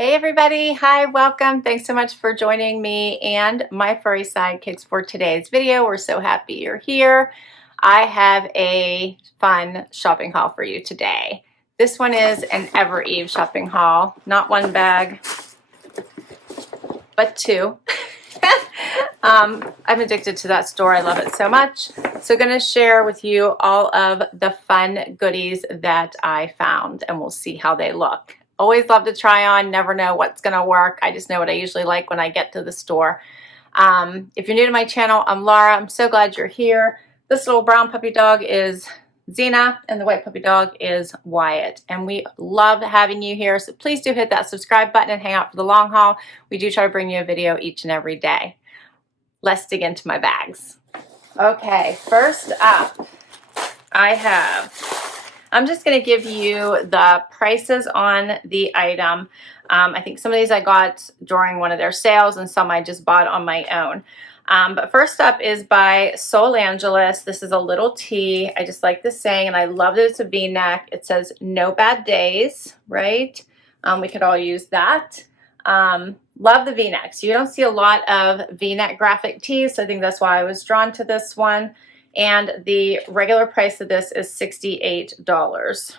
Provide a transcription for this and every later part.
Hey everybody, hi, welcome. Thanks so much for joining me and my furry sidekicks for today's video. We're so happy you're here. I have a fun shopping haul for you today. This one is an Evereve shopping haul, not one bag, but two. I'm addicted to that store. I love it so much. So going to share with you all of the fun goodies that I found, and we'll see how they look. Always love to try on, never know what's going to work. I just know what I usually like when I get to the store. If you're new to my channel, I'm Laura. I'm so glad you're here. This little brown puppy dog is Xena, and the white puppy dog is Wyatt. And we love having you here, so please do hit that subscribe button and hang out for the long haul. We do try to bring you a video each and every day. Let's dig into my bags. Okay, first up, I'm just going to give you the prices on the item. I think some of these I got during one of their sales and some I just bought on my own. But first up is by Soul Angeles. This is a little tee. I just like this saying, and I love that it's a V-neck. It says no bad days, right? We could all use that. Love the V-necks. You don't see a lot of V-neck graphic tees, so I think that's why I was drawn to this one. And the regular price of this is $68.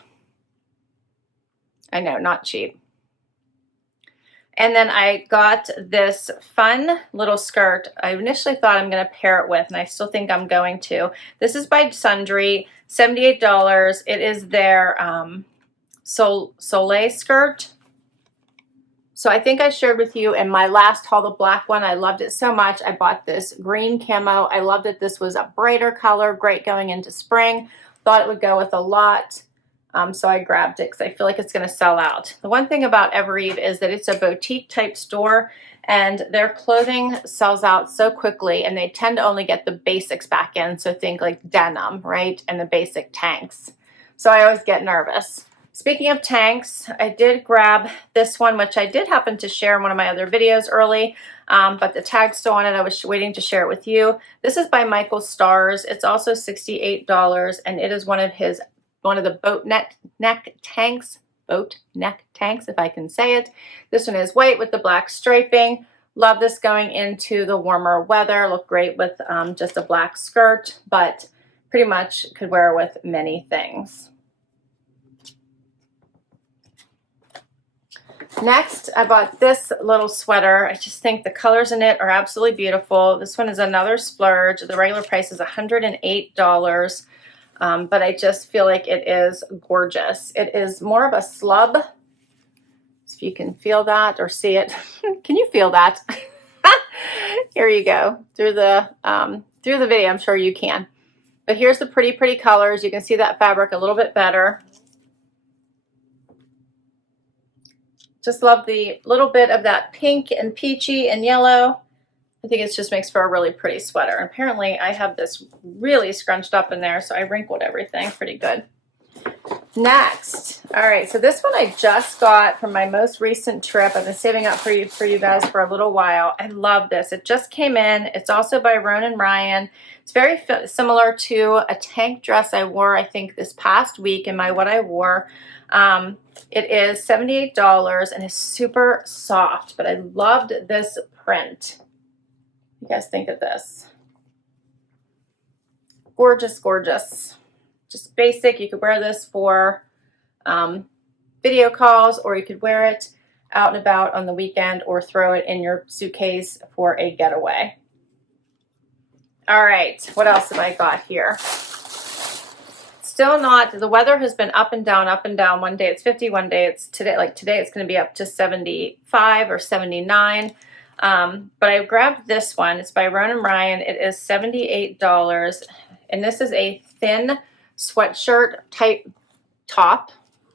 I know, not cheap. And then I got this fun little skirt. I initially thought I'm going to pair it with, and I still think I'm going to. This is by Sundry, $78. It is their Soleil skirt. So I think I shared with you in my last haul, the black one. I loved it so much. I bought this green camo. I loved that this was a brighter color, great going into spring. Thought it would go with a lot. So I grabbed it because I feel like it's going to sell out. The one thing about Evereve is that it's a boutique type store, and their clothing sells out so quickly, and they tend to only get the basics back in. So think like denim, right? And the basic tanks. So I always get nervous. Speaking of tanks, I did grab this one, which I did happen to share in one of my other videos early, but the tag's still on it. I was waiting to share it with you. This is by Michael Stars. It's also $68, and it is one of the boat neck tanks, if I can say it. This one is white with the black striping. Love this going into the warmer weather. Look great with just a black skirt, but pretty much could wear with many things. Next, I bought this little sweater. I just think the colors in it are absolutely beautiful. This one is another splurge. The regular price is $108, but I just feel like it is gorgeous. It is more of a slub, if you can feel that or see it. Can you feel that? Here you go. Through the video, I'm sure you can. But here's the pretty colors. You can see that fabric a little bit better. Just love the little bit of that pink and peachy and yellow. I think it just makes for a really pretty sweater. And apparently I have this really scrunched up in there, so I wrinkled everything pretty good. Next, all right, so this one I just got from my most recent trip. I've been saving up for you guys for a little while. I love this. It just came in. It's also by Ronan Ryan. It's very similar to a tank dress I wore, I think, this past week in my What I Wore. It is $78 and is super soft, but I loved this print. What do you guys think of this? Gorgeous, gorgeous. Just basic. You could wear this for video calls, or you could wear it out and about on the weekend, or throw it in your suitcase for a getaway. All right, what else have I got here? Still not, the weather has been up and down, up and down. One day it's 50, one day it's today, like today it's going to be up to 75 or 79. But I grabbed this one. It's by Ronan Ryan. It is $78, and this is a thin sweatshirt type top.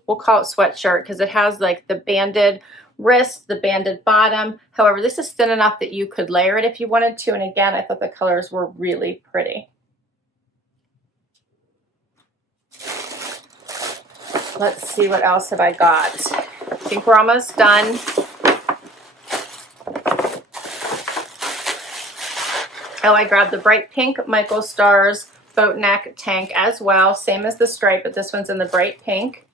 We'll call it sweatshirt because it has like the banded wrist, the banded bottom. However, this is thin enough that you could layer it if you wanted to. And again, I thought the colors were really pretty. Let's see, what else have I got? I think we're almost done. Oh, I grabbed the bright pink Michael Stars boat neck tank as well. Same as the stripe, but this one's in the bright pink.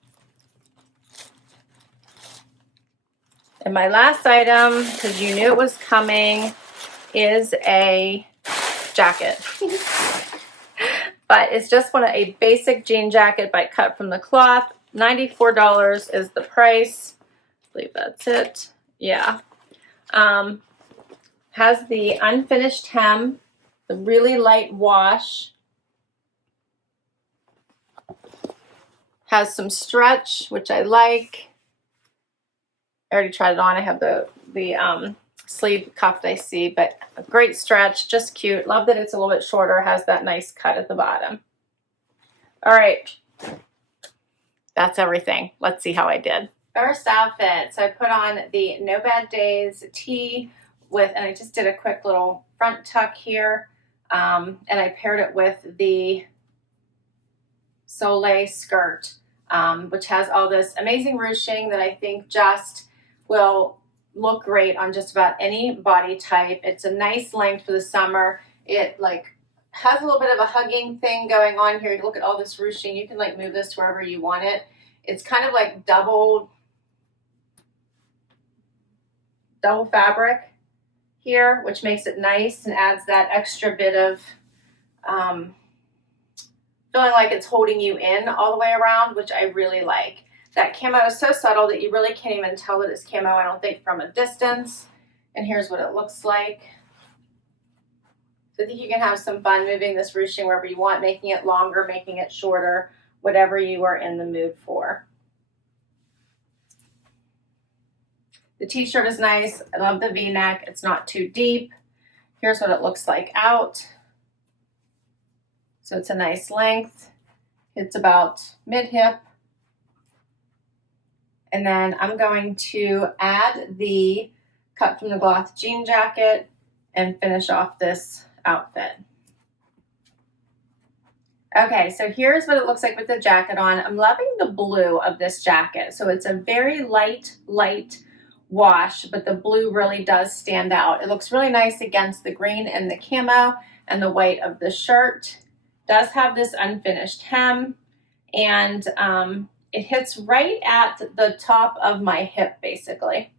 And my last item, because you knew it was coming, is a jacket. But it's just a basic jean jacket by Cut from the Cloth. $94 is the price. I believe that's it. Yeah. Has the unfinished hem, the really light wash. Has some stretch, which I like. I already tried it on. I have the sleeve cuffed, I see, but a great stretch, just cute. Love that it's a little bit shorter, has that nice cut at the bottom. All right, that's everything. Let's see how I did. First outfit, so I put on the No Bad Days tee with, and I just did a quick little front tuck here, and I paired it with the Soleil skirt, which has all this amazing ruching that I think just will look great on just about any body type. It's a nice length for the summer. It like has a little bit of a hugging thing going on here. Look at all this ruching. You can like move this wherever you want it. It's kind of like double fabric here, which makes it nice and adds that extra bit of feeling like it's holding you in all the way around, which I really like. That camo is so subtle that you really can't even tell that it's camo, I don't think, from a distance. And here's what it looks like. So I think you can have some fun moving this ruching wherever you want, making it longer, making it shorter, whatever you are in the mood for. The t-shirt is nice. I love the V-neck. It's not too deep. Here's what it looks like out. So it's a nice length. It's about mid-hip. And then I'm going to add the Cut from the Cloth jean jacket and finish off this outfit. Okay, so here's what it looks like with the jacket on. I'm loving the blue of this jacket. So it's a very light wash, but the blue really does stand out. It looks really nice against the green and the camo and the white of the shirt. Does have this unfinished hem, and it hits right at the top of my hip, basically.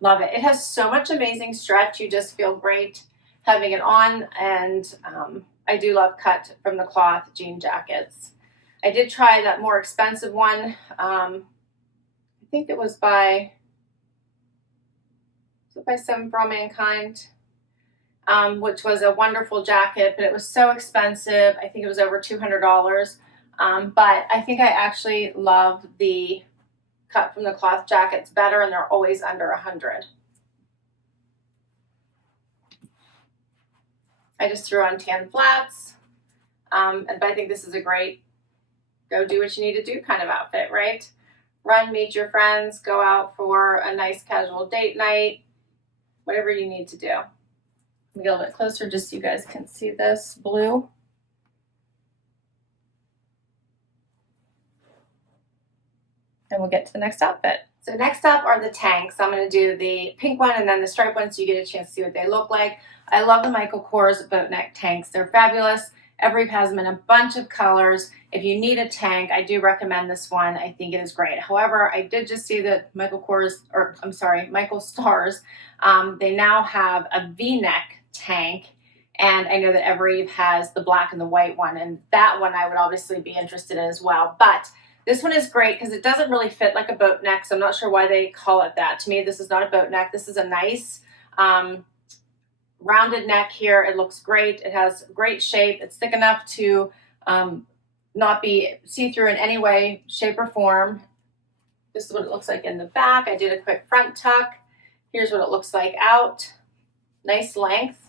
Love it. It has so much amazing stretch. You just feel great having it on, and I do love Cut from the Cloth jean jackets. I did try that more expensive one. I think it was by Seven for All Mankind, which was a wonderful jacket, but it was so expensive. I think it was over $200. But I think I actually love the Cut from the Cloth jackets better, and they're always under $100. I just threw on tan flats, but I think this is a great go do what you need to do kind of outfit, right? Run, meet your friends, go out for a nice casual date night, whatever you need to do. Let me get a little bit closer just so you guys can see this blue. And we'll get to the next outfit. So next up are the tanks. I'm going to do the pink one and then the striped one so you get a chance to see what they look like. I love the Michael Kors boat neck tanks. They're fabulous. Evereve has them in a bunch of colors. If you need a tank, I do recommend this one. I think it is great. However, I did just see that Michael Stars, they now have a V-neck tank. And I know that Evereve has the black and the white one, and that one I would obviously be interested in as well. But this one is great because it doesn't really fit like a boat neck, so I'm not sure why they call it that. To me, this is not a boat neck. This is a nice rounded neck here. It looks great. It has great shape. It's thick enough to not be see-through in any way, shape, or form. This is what it looks like in the back. I did a quick front tuck. Here's what it looks like out. Nice length.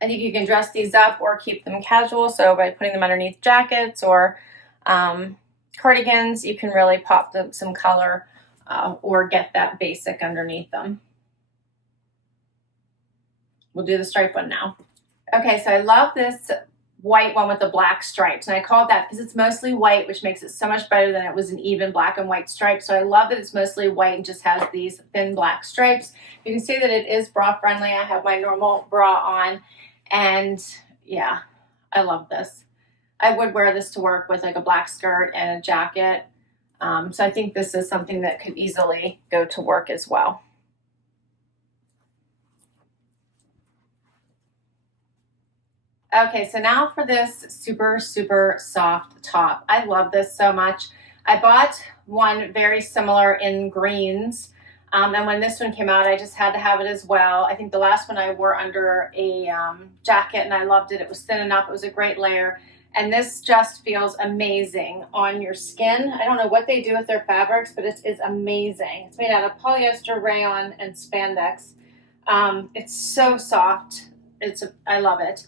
I think you can dress these up or keep them casual. So by putting them underneath jackets or cardigans, you can really pop them some color or get that basic underneath them. We'll do the stripe one now. Okay, so I love this white one with the black stripes, and I call it that because it's mostly white, which makes it so much better than it was an even black and white stripe. So I love that it's mostly white and just has these thin black stripes. You can see that it is bra friendly. I have my normal bra on, and yeah, I love this. I would wear this to work with like a black skirt and a jacket. So I think this is something that could easily go to work as well. Okay, so now for this super, super soft top. I love this so much. I bought one very similar in greens. And when this one came out, I just had to have it as well. I think the last one I wore under a jacket and I loved it. It was thin enough. It was a great layer. And this just feels amazing on your skin. I don't know what they do with their fabrics, but it is amazing. It's made out of polyester, rayon, and spandex. It's so soft. I love it.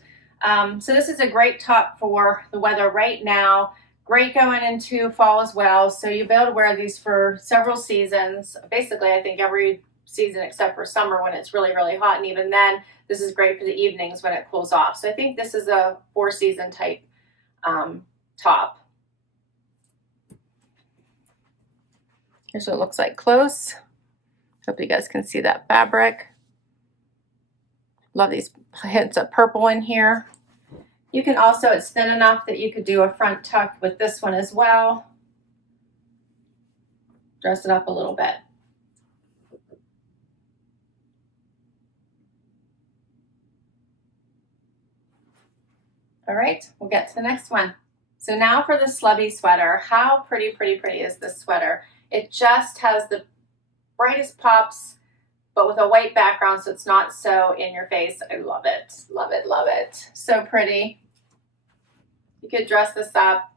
So this is a great top for the weather right now. Great going into fall as well. So you'll be able to wear these for several seasons. Basically, I think every season except for summer when it's really, really hot. And even then, this is great for the evenings when it cools off. So I think this is a 4-season type top. Here's what it looks like close. Hope you guys can see that fabric. Love these hints of purple in here. You can also, it's thin enough that you could do a front tuck with this one as well. Dress it up a little bit. All right, we'll get to the next one. So now for the Slubby sweater. How pretty, pretty, pretty is this sweater? It just has the brightest pops, but with a white background, so it's not so in your face. I love it, love it, love it. So pretty. You could dress this up,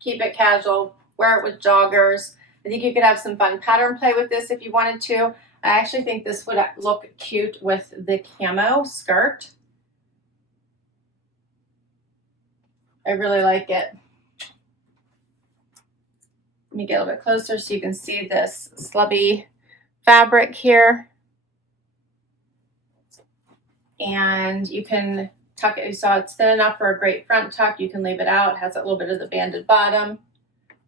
keep it casual, wear it with joggers. I think you could have some fun pattern play with this if you wanted to. I actually think this would look cute with the camo skirt. I really like it. Let me get a little bit closer so you can see this Slubby fabric here. And you can tuck it. You saw it's thin enough for a great front tuck. You can leave it out. It has a little bit of the banded bottom,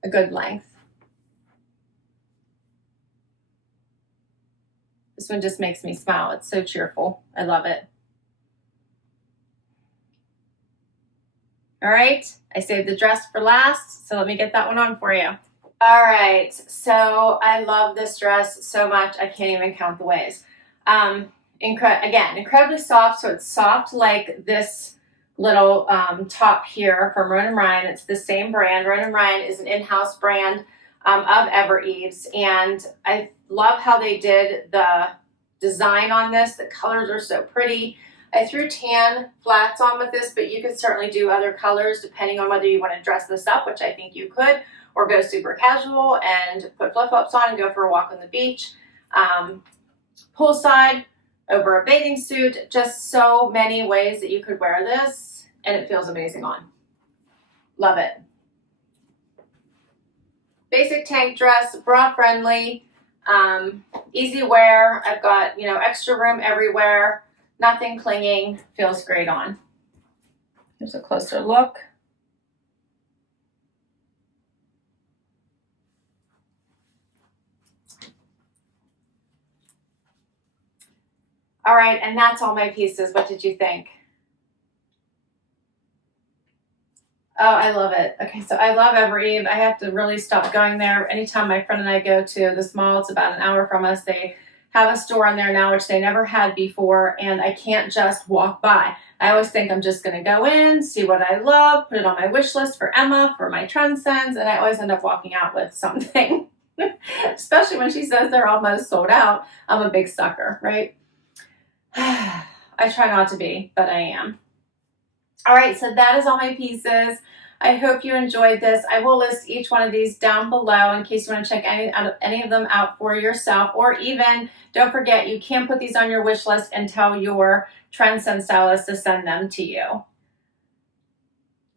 a good length. This one just makes me smile. It's so cheerful. I love it. All right, I saved the dress for last, so let me get that one on for you. All right, so I love this dress so much, I can't even count the ways. Again, incredibly soft, so it's soft like this little top here from Ronan Ryan. It's the same brand. Ronan Ryan is an in-house brand of Evereve's, and I love how they did the design on this. The colors are so pretty. I threw tan flats on with this, but you could certainly do other colors depending on whether you want to dress this up, which I think you could, or go super casual and put flip-flops on and go for a walk on the beach. Poolside, over a bathing suit, just so many ways that you could wear this, and it feels amazing on. Love it. Basic tank dress, bra friendly, easy wear. I've got, you know, extra room everywhere. Nothing clinging, feels great on. Here's a closer look. All right, and that's all my pieces. What did you think? Oh, I love it. Okay, so I love Evereve. I have to really stop going there. Anytime my friend and I go to this mall, it's about an hour from us, they have a store in there now, which they never had before, and I can't just walk by. I always think I'm just going to go in, see what I love, put it on my wish list for Emma, for my trend sends, and I always end up walking out with something, especially when she says they're almost sold out. I'm a big sucker, right? I try not to be, but I am. All right, so that is all my pieces. I hope you enjoyed this. I will list each one of these down below in case you want to check any of them out for yourself, or even don't forget you can put these on your wish list and tell your trend send stylist to send them to you.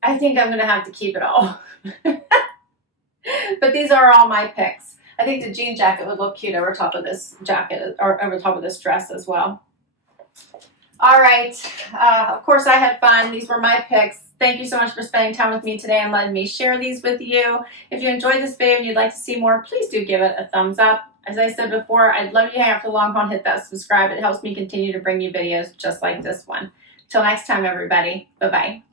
I think I'm going to have to keep it all. But these are all my picks. I think the jean jacket would look cute over top of this jacket, or over top of this dress as well. All right, of course I had fun. These were my picks. Thank you so much for spending time with me today and letting me share these with you. If you enjoyed this video and you'd like to see more, please do give it a thumbs up. As I said before, I'd love you to hang out for the long haul and hit that subscribe. It helps me continue to bring you videos just like this one. Till next time, everybody. Bye-bye.